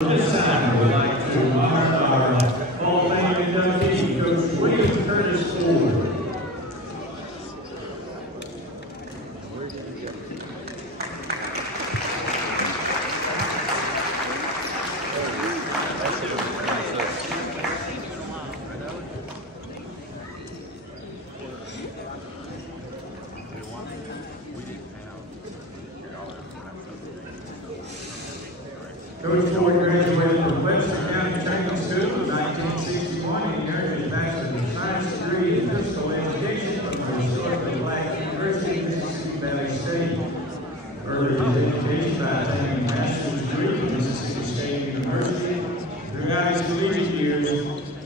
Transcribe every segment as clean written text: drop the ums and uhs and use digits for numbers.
This time, we'd like to honor our Hall of Fame inductee, Coach William Curtis Ford. Coach Ford graduated from Webster County Training School in 1961 and earned his Bachelor of Science degree in Physical Education from the historically Black University of Mississippi Valley State. Furthered his education by attaining a master's degree from Mississippi State University. Throughout his collegiate years,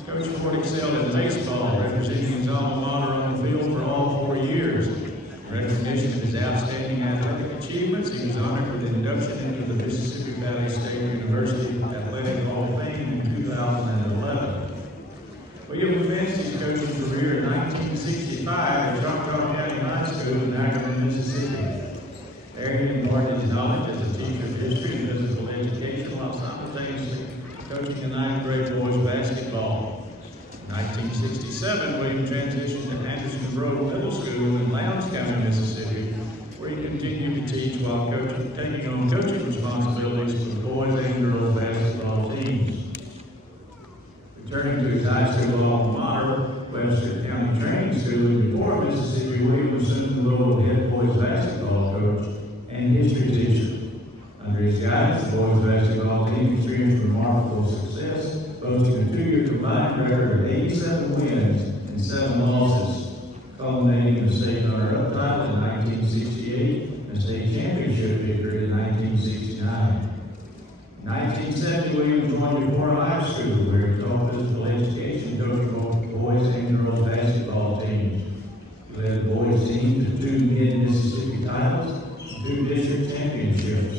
Coach Ford excelled in baseball, representing his alma mater on the field for all 4 years. In recognition of his outstanding athletic achievements, he was honored with induction into the Mississippi Valley State University Athletic Hall of Fame in 2011. William commenced his coaching career in 1965 at Choctaw County High School in Ackerman, Mississippi. There he imparted his knowledge as a teacher of history and physical education while simultaneously coaching the 9th grade boys basketball. In 1967, William transitioned to Anderson Road Middle School in Lowndes County, Mississippi, where he continued to teach while taking on coaching responsibilities for the boys and girls basketball teams. Returning to his high school alma mater, Webster County Training School in DeBoer, Mississippi, William assumed the role of head boys basketball coach and history teacher. Under his guidance, the boys basketball team experienced remarkable success, boasting a 2-year combined record of 87 wins and 7 losses, culminating in the state runner-up title in 1968 and a state championship victory in 1969. In 1970, William joined DeBoer High School, where he taught physical education, coaching both boys and girls basketball teams. He led the boys team to 2 Mid-Mississippi titles and 2 district championships.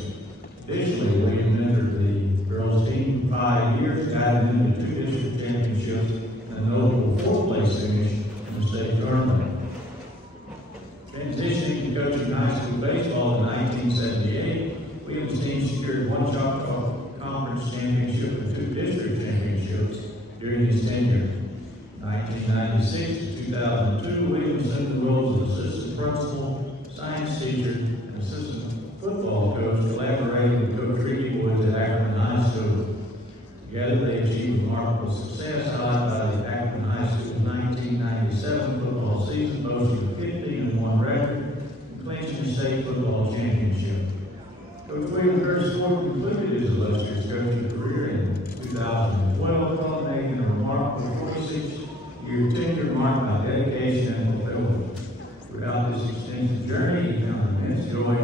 Additionally, William mentored the girls team for 5 years, guiding them to 2 district championships and a notable 4th-place finish in the state tournament. Transitioning to coaching high school baseball in 1978, Williams' team secured 1 Choctaw Conference championship and 2 district championships during his tenure. In 1996 to 2002, Williams assumed the roles of assistant principal, science teacher, and assistant football coach, collaborating with Coach Ricky Boys at Ackerman High School. Together, they achieved remarkable success, highlighted by the Ackerman High School's 1997 football season, boasting a 15-1 record and clinching the state football championship. Coach William Curtis Ford concluded his illustrious coaching career in 2012, culminating in a remarkable 46-year tenure marked by dedication and fulfillment. Throughout this extensive journey, he found immense joy